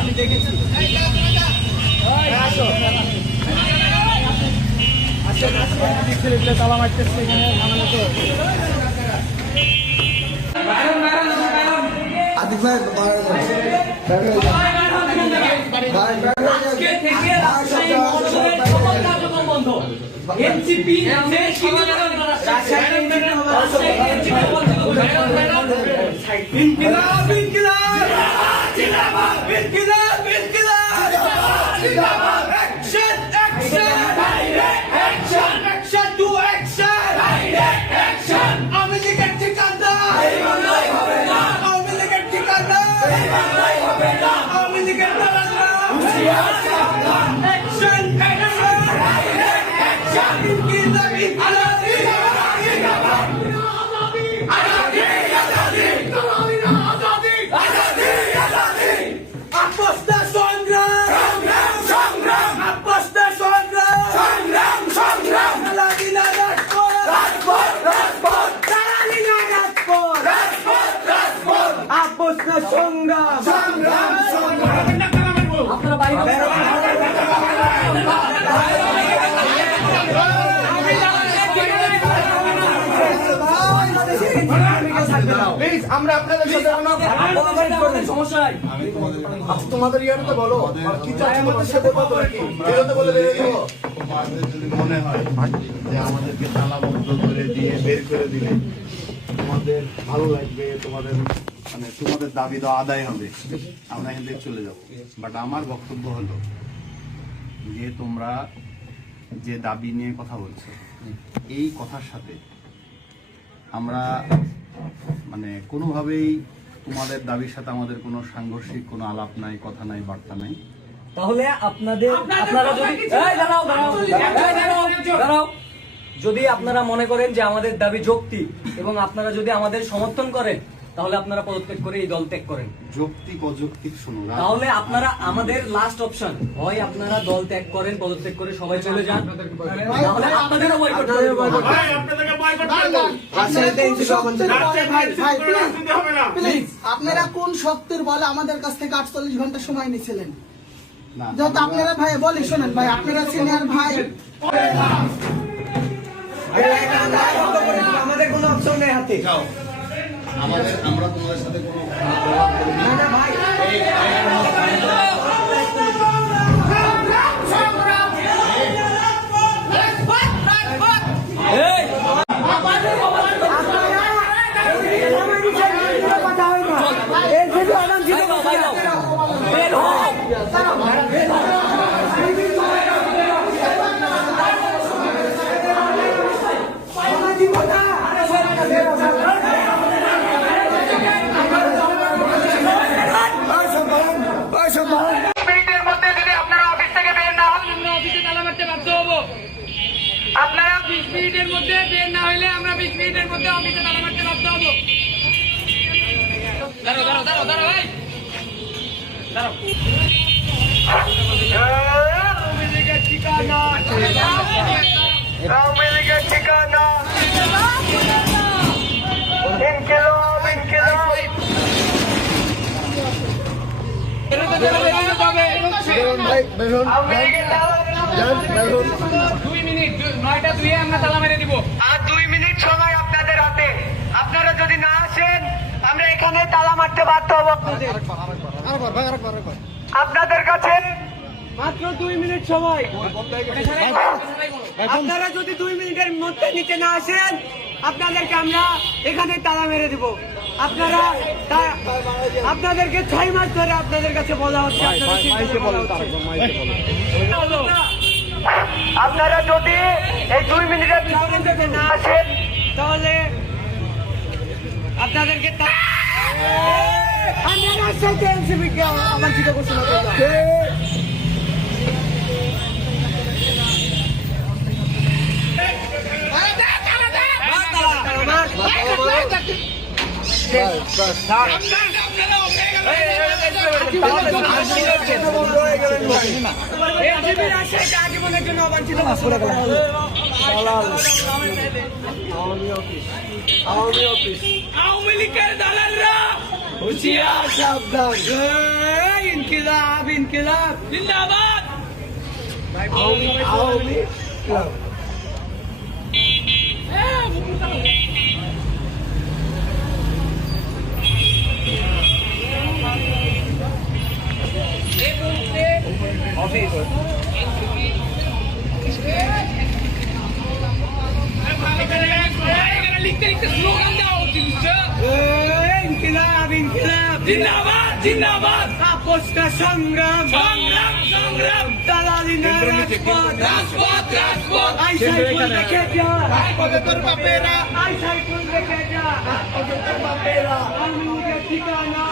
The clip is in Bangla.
আমি দেখেছি। তালা মারতেছে আদিক ভাই আমরা আপনাদের সাথে সমস্যা নাই তোমাদের ইয়ারে তো বলো কি চাচ্ছ আমাদের সাথে বলো কি বেরোতে বলে বেরিয়ে দেব। তোমাদের যদি মনে হয় যে আমাদেরকে তালাবদ্ধ করে দিয়ে বের করে দিলে তোমাদের ভালো লাগবে, তোমাদের মানে তোমাদের দাবি তো আদায় হবে, আমরা এখান থেকে চলে যাব। বাট আমার বক্তব্য হলো যে তোমরা যে দাবি নিয়ে কথা বলছো এই কথার সাথে আমরা মানে কোনোভাবেই তোমাদের দাবির সাথে আমাদের কোনো সাংঘর্ষিক কোনো আলাপ নাই, কথা নাই, বার্তা নাই। তাহলে যদি আপনারা মনে করেন যে আমাদের দাবি যৌক্তিক এবং আপনারা যদি আমাদের সমর্থন করেন তাহলে আপনারা পদত্যাগ করে এই দল ত্যাগ করেন। যৌক্তিক অযৌক্তিক শুনুন, তাহলে আপনারা আমাদের লাস্ট অপশন হয় আপনারা দল ত্যাগ করেন, পদত্যাগ করে সবাই চলে যান, তাহলে আপনাদেরও বয়কট করতে হবে। আপনারা কোন শক্তির বলে আমাদের কাছ থেকে 48 ঘন্টা সময় নিয়েছিলেন? যত আপনারা ভাই বলি শোনেন ভাই, আপনারা সিনিয়র ভাই, আমাদের কোনো অপশন নেই হাতে। আমরা তোমাদের সাথে কোনো আপনারা 20 মিনিটের মধ্যে বের না হইলে আমরা 20 মিনিটের মধ্যে অফিসে তালা মারতে বাধ্য হব। দাঁড়াও দাঁড়াও দাঁড়াও দাঁড়াও ভাই দাঁড়াও। আওয়ামী লীগের ঠিকানা, আওয়ামী লীগের ঠিকানা ইনকিলাব, ইনকিলাব। আওয়ামী লীগের 2 মিনিট 9টা 2 আমরা তালা মেরে দিব। আর 2 মিনিট সময় আপনাদের হাতে। আপনারা যদি না আসেন আমরা এখানে তালা মারতে বাধ্য হব। আপনাদের কাছে মাত্র 2 মিনিট সময়। আপনারা যদি 2 মিনিটের মধ্যে নিচে না আসেন আপনাদেরকে আমরা এখানে তালা মেরে দিব। আপনারা আপনাদেরকে 6 মাস ধরে আপনাদের কাছে বলা হচ্ছে আপনারা যদি এই 2 মিনিটের ভিতরে না আসেন তাহলে আপনাদেরকে আমার চিন্তা করছি না। জীবনের জন্য অবাঞ্ছিত আওয়ামী লীগের দালালরা হুঁশিয়ার সাবধান ইনকিলাব ইনকিলাব জিন্দাবাদ আওয়ামী লিখতে লিখতে স্লোগান দাও ইনকিলাব ইনকিলাব জিন্দাবাদ জিন্দাবাদ আপোষটা সংগ্রাম সংগ্রাম সংগ্রাম দালালি না রাজপথ রাজপথ রাজপথ আই সাইফুল রেখে যা রাজপথে তোর বাপেরা আই সাইফুল রেখে যা রাজপথে তোর বাপেরা আমি ঠিকানা